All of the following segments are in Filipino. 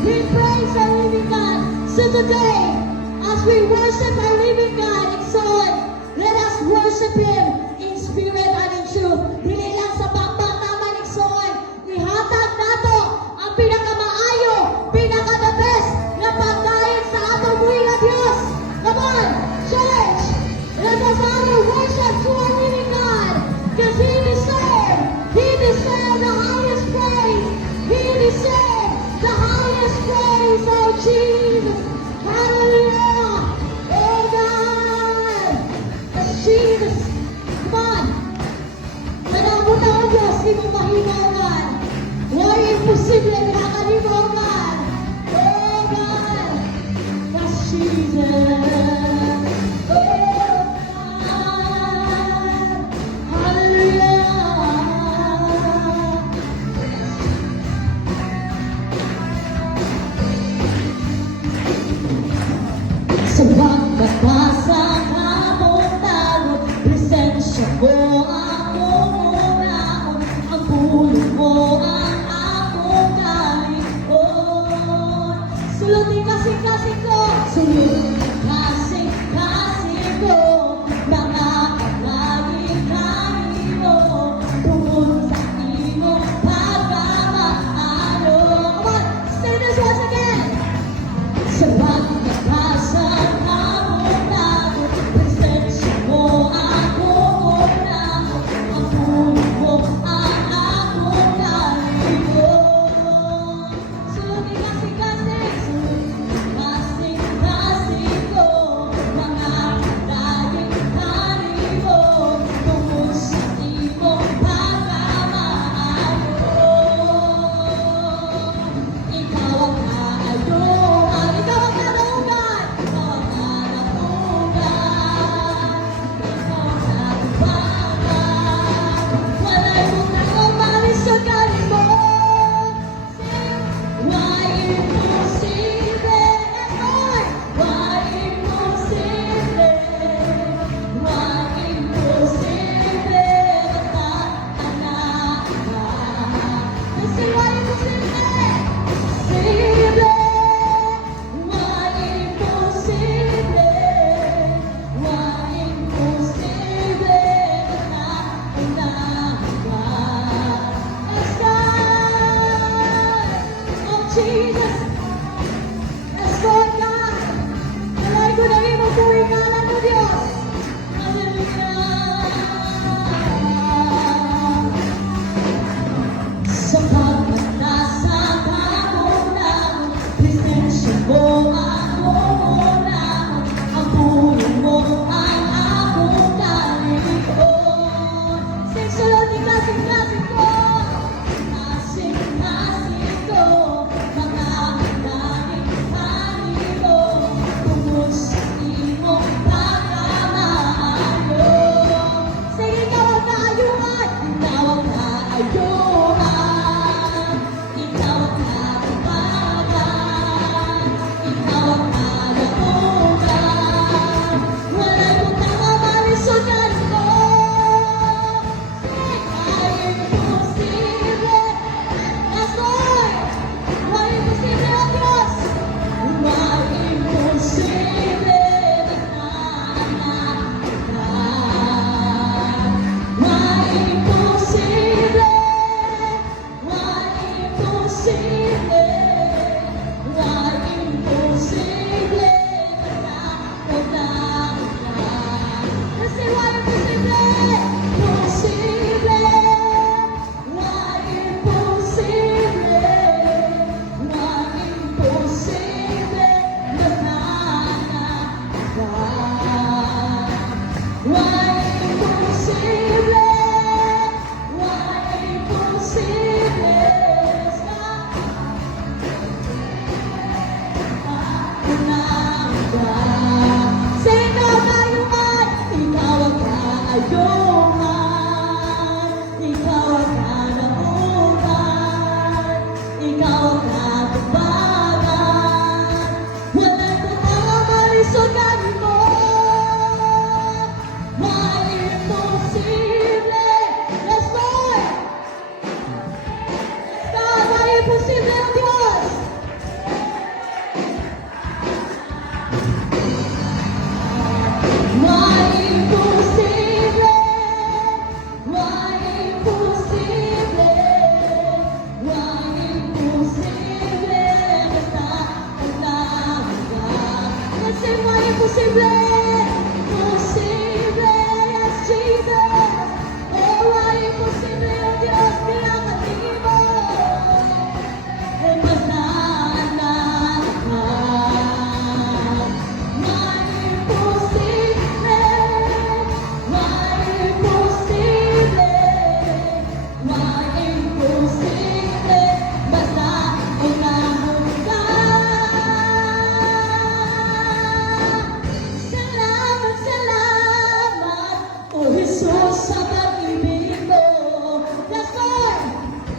We praise our living God. So today, as we worship our living God, Iksoon, let us worship Him in spirit and in truth. Dili lang sa bangba naman, Iksoon. Ihatag nato ang pinakamaayo, pinaka-the best na pagkain sa atong buhay na Diyos. Come on, church! Let us honor worship to our living God because He deserves the highest praise. He deserves the highest praise, oh Jesus. Hallelujah. Oh God. Yes, Jesus. Come on. Manabot ang Diyos, di mo mahimawan. Why imposible na kalimawan? Oh God. Yes, Jesus. Oh God. Hallelujah. Sa pagkakasa kamong tawag, presensya mo ako naon, ang pulong mo ang akong kalikon. Sulutin kasing-kasing ko, sulutin kasing-kasing ko, mga kalaging mo, tungkol sa iyong pagmamahalo. Come on, say this once again. Sa pagkakasa kamong tawag, presensya mo ako naon, ang pulong mo ang akong kalikon. Sulutin kasing-kasing ko, mga kalaging mo, tungkol sa iyong pagmamahalo. Ikaw ang kaayuhan, ikaw ang kalaugan, ikaw ang kalapugan, ikaw ang katubangan. Wala'y butang o malis sa kalimot. Why imposible? Why imposible? Why imposible? Anak ka. Kasi why imposible? Imposible. Why imposible? Why imposible? Anak ka. Yes, God. Oh, Jesus. Yes, Lord God. Alay ko na rin ang buhay ngalan mo, Diyos. Hallelujah. Sa pagkatasa kamong naon, presensya mo ako naon, ang pulong mo ang akong kalikon. Sing sulutin kasing-kasing ko, kasing-kasing ko, mga kalaging mo, tungkol sa iyong pagmamahalo. Sing ikaw ang kaayuhan, ikaw ang kaayuhan, ikaw ang katubagan, ikaw ang kalapugan. Wala'y butang o malis sa kalimot. Why imposible? Yes, Lord. Why imposible ang Diyos? Why imposible? Anak ka. Why imposible?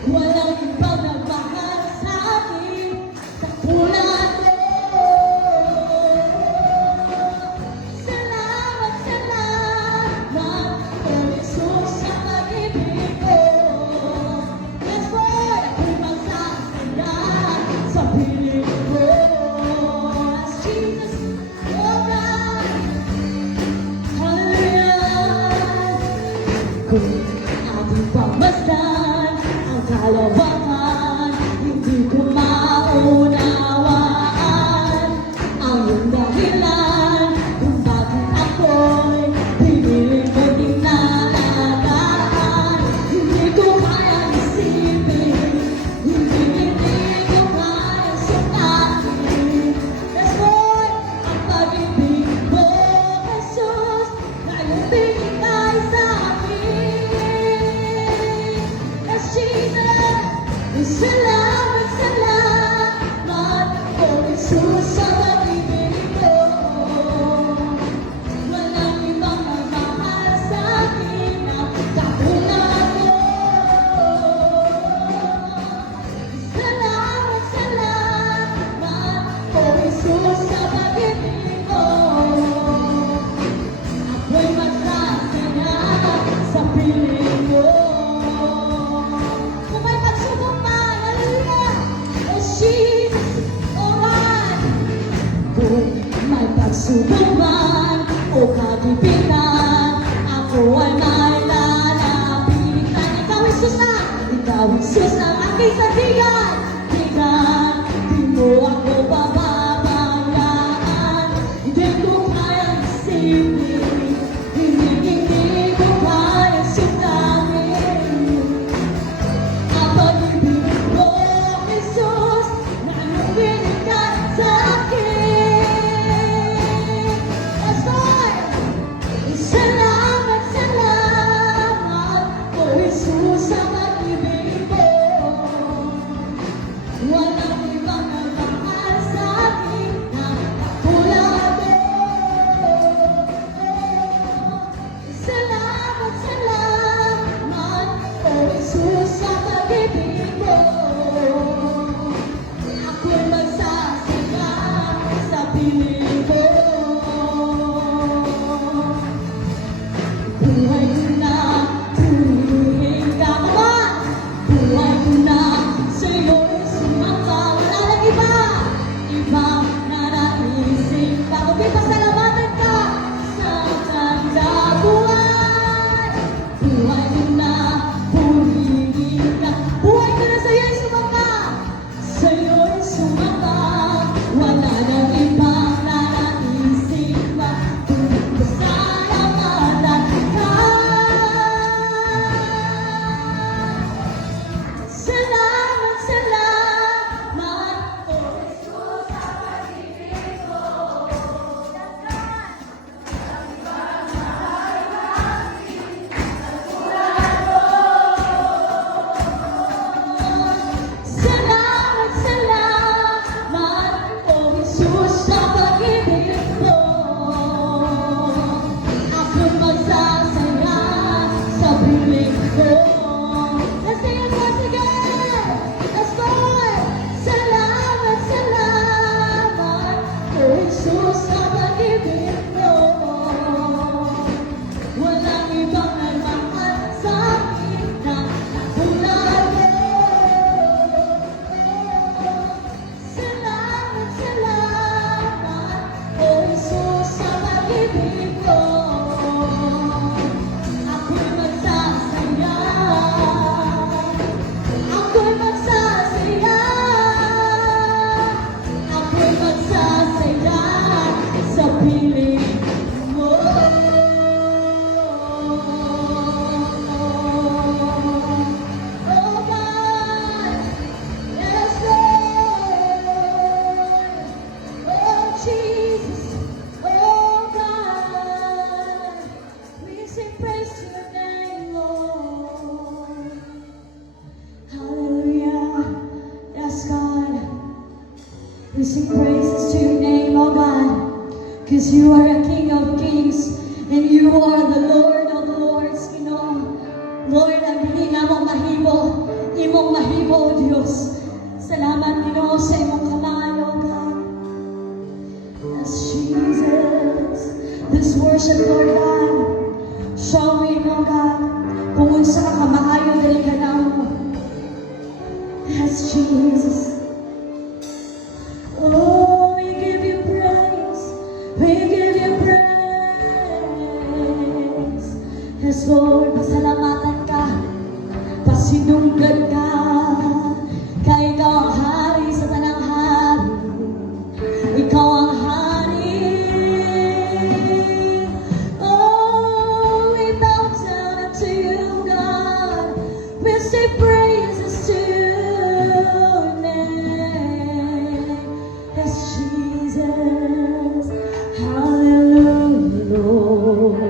Walang ibang nagmahal sa akin sa tulad mo. Salamat, salamat, Lord Jesus, sa pag-ibig mo. Yes, Lord, ako'y magsasaya sa piling mo. As Jesus, oh God, hallelujah. Kung ating pamasdan ang kalawakan, hindi ko maunawaan ang iyong dahilan kung bakit ako'y pinili mo dinalagaan. Hindi ko kaya isipin, hindi ko kaya sukatin. Yes, Lord, ang pag-ibig mo, Jesus, na iyong binigay sa akin. Yes, Jesus, salamat, salamat, oh Jesus, sa pag-ibig mo. Walang ibang magmahal sa akin na katulad mo. Salamat, salamat, oh Jesus, sa pag-ibig mo. Ako'y magsasaya sa piling mo. Kung may pagsubok man, hallelujah, oh Jesus, oh God. Kung may pagsubok man o kagipitan, ako ay may lalapitan. Ikaw, Jesus na, ikaw, Jesus ang aking sandigan. Tigan, di mo ako bababayaan. Hindi ko kayang isipin, hindi ko kayang sukatin. Ang pag-ibig mo, Jesus, na iyong binigay sa akin. Yes, Lord, salamat, salamat, oh Jesus, sa pag-ibig mo. Walang ibang nagmahal sa akin na katulad mo. Salamat, salamat, oh Jesus, sa pag-ibig mo. Ako'y magsasaya sa piling mo. Buhay ko na, purihin ka. Come on! Buhay ko na, sa'yo'y sumamba. Wala nang iba, ibang nanaisip ka. Kung may pasalamatan ka sa tanda buhay. Buhay ko na, purihin ka. Buhay ko na, sa'yo'y sumamba. Sa'yo'y sumamba. Wala nang ibang nanaisip pa. Kung pasalamatan ka. Salamat, salamat, oh Jesus, sa pag-ibig mo. Salamat, salamat, oh Jesus, sa pag-ibig mo. Ako'y magsasaya sa piling mo. Let's sing it once again. Let's go. Salamat, salamat, oh Jesus, sa pag-ibig mo. Walang ibang nagmahal sa akin na katulad mo. Salamat, salamat, oh Jesus, sa pag-ibig mo. Ako'y magsasaya. Ako'y magsasaya. Ako'y magsasaya sa piling mo. Oh God, yes Lord, oh Jesus, oh God, we sing praise to your name, Lord. Hallelujah, yes God, we sing praises to your name, oh God, because you are a King of Kings and you are the Lord of Lords, Lord, ang hindi na mong mahimo, imong Diyos. Salamat, Ginoo, sa imong kamay, O God. Yes, Jesus. This worship, Lord God, showing, O God, kung unsa ka kamaayo dili ka namo. Yes, Jesus. Oh, we give you praise. We give you praise. Yes, Lord, pasalamatan ka. Pasinunggan ka. Kaya ikaw ang hari sa tanang hari. Ikaw ang hari. Oh, we bow down unto you, God. We say praises to your name. Yes, Jesus. Hallelujah, Lord.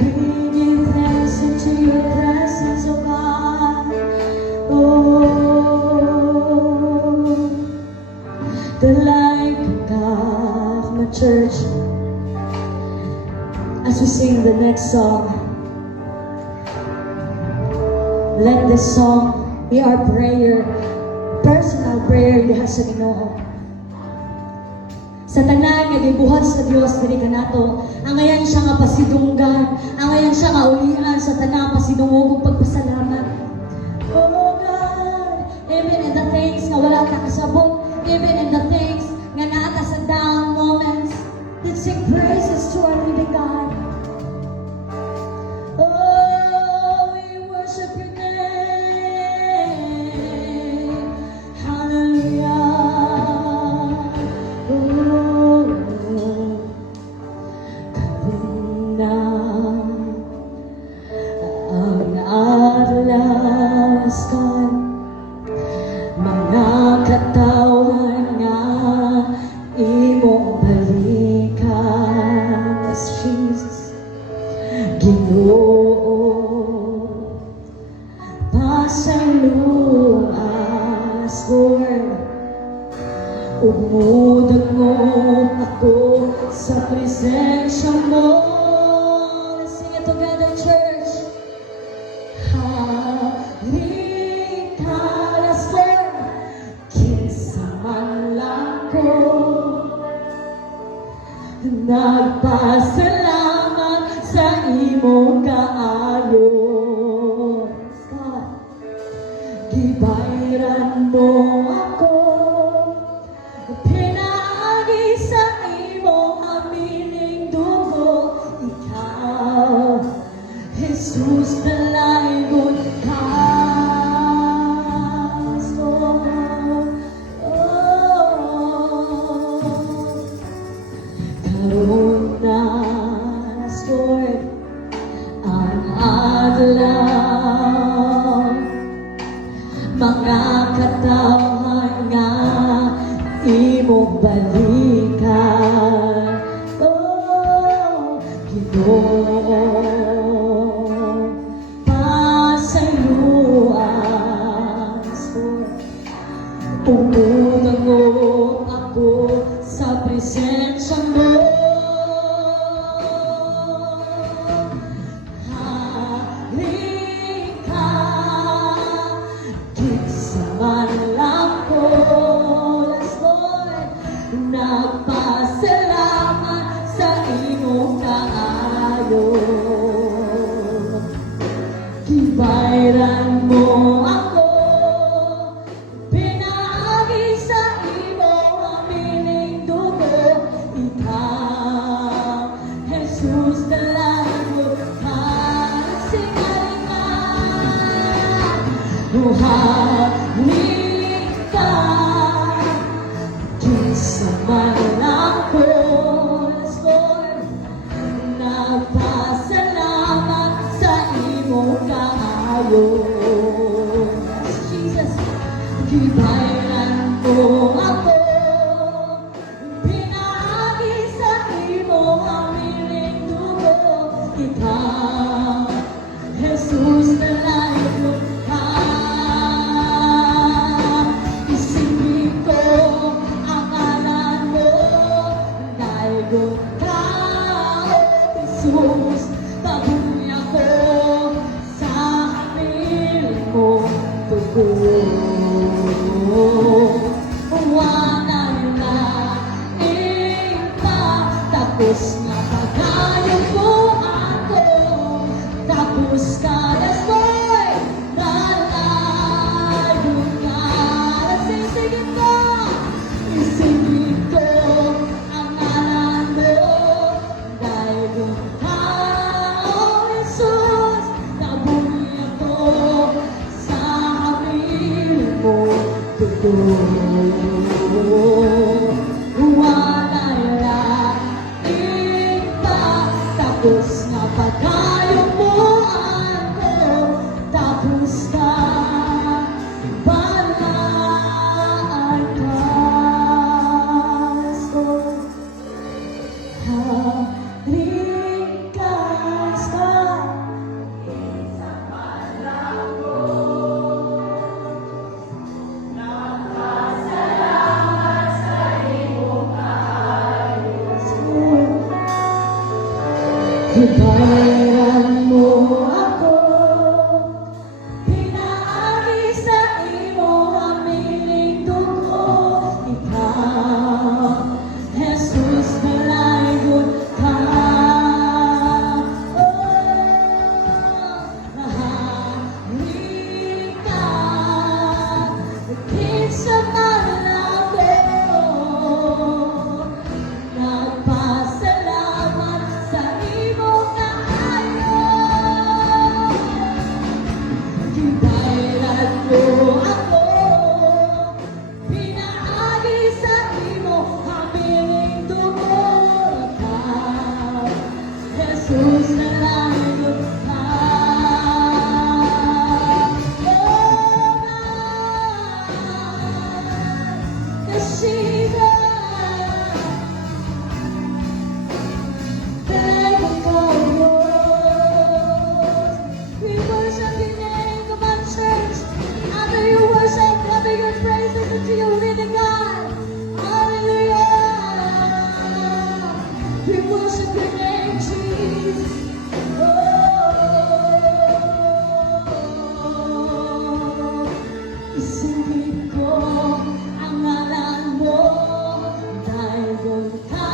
We give thanks into your presence, oh God. Oh, the light of God, my church. As we sing the next song, let this song be our prayer, personal prayer diha sa Ginoo. Sa tanan nga gibuhat sa Dios diri kanato, angayan siya nga pasidunggan, angayan siya nga ulihan sa tanang pasidungog ug pagpasalamat. Oh God, even in the things nga wala ta kasabot, even in the things nga naa ta sa down moments, let's sing praises to our living God. Oh, we worship your name. Hallelujah. Ang adlastan, mga katawan nga imong balikan. Yes, Jesus. Ginoo, pasaluas, Lord. Umudag mo ako sa presensya mo. Let's sing it together, church. Halikalas, Lord, kinsa man lang ko. Nagpasalamat sa imong kaayo. Gibayran mo ako. Pinagi sa imong amiling dugo. Ikaw, Jesus, dalaygod ka. Karoon na, Lord, ang adlaw, mga katawan nga imong balikan. Oh, Ginoo, pasaluas, Lord. Umutango ako sa presensya mo. Halika, kinsa man lang ko. Yes, Lord. Nagpasalamat sa imong kaayo. Gibayran mo ako. Pinagi sa imong amiling dugo. Ikaw, Jesus, dalaygod ka. Singaling ka. Halika, kinsa man lang ko. Yes, Lord. Nagpasalamat sa imong kaayo. Yes, Jesus. Gibayran mo ako. Pinagi sa imong amiling dugo. Ikaw, Jesus, dalaygod ka. Isipin ko ang ngalan mo. Dalaygod ka, oh Jesus. Tabuhay ako sa amiling mo. dugo. Wala na iba, tapos na pagayong ko ako. Tapos ka na soy, nalayo ka. Nasisigit ko, isipin ko ang ngalan mo. Dahil yung tao, Jesus, nabuli ako sa hamil mo. Wala lang iba, tapos na pagayong mo ako. Tapos na balaan ka. So, haringkas ka. Hibayan mo ako, pinaagi sa imo ang miling dugo. Ikaw, Jesus, nalayon ka. Mahali ka, kinsaman ako. Nagpasalamat sa imo kaayo. Gibayad mo ako, pinaagi sa imo habiling dugo. Ikaw, Jesus, nalayo ka. Yeshua, we worship your name, come on church. After you worship, gather your praises unto your living God. Hallelujah. We worship your name, Jesus. Isipin ko ang ngalan mo, dahil doon ka,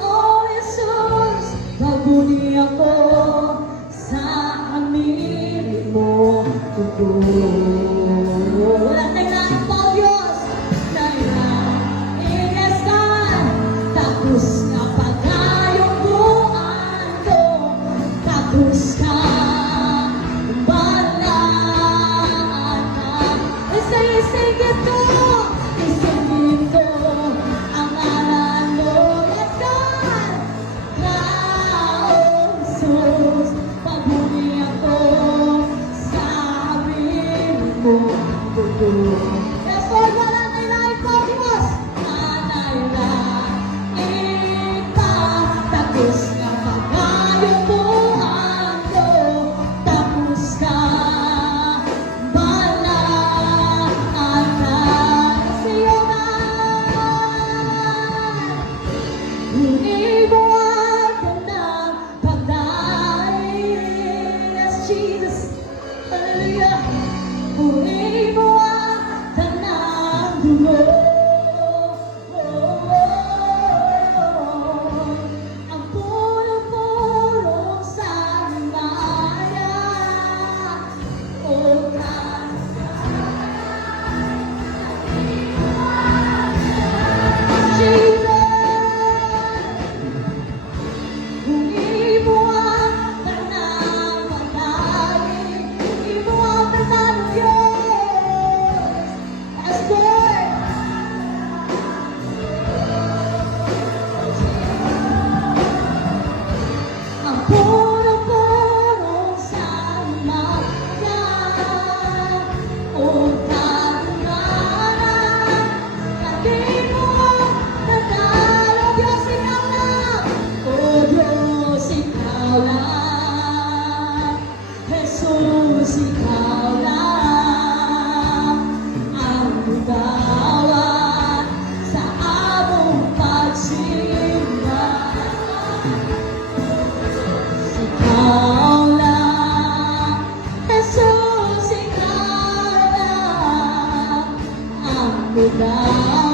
oh Jesus, babuni ako sa hamili mo dugo. Wala tayong lahat po, Diyos, naiingas ka, tapos na pagayong buwan ko, tapos ka, balaan ka. Isingit ko ang ngalan mo. Yes, God! Jesus, pabuli ako sa hamili mo dugo. Yes, Lord, wala na ilahin po, Diyos. Wala iba, tapos na pagayong buwan ko, tapos ka, balaan ka sa iyo na. Hindi mo ako ng pagdahil. Yes, Jesus. Hallelujah. Hindi mo ako ng dugo. Ang puro-puro sa himaya. O Jesus. Kung imo ang tanang pagkain, imo ang tanang Diyos. Yes, Lord. with us.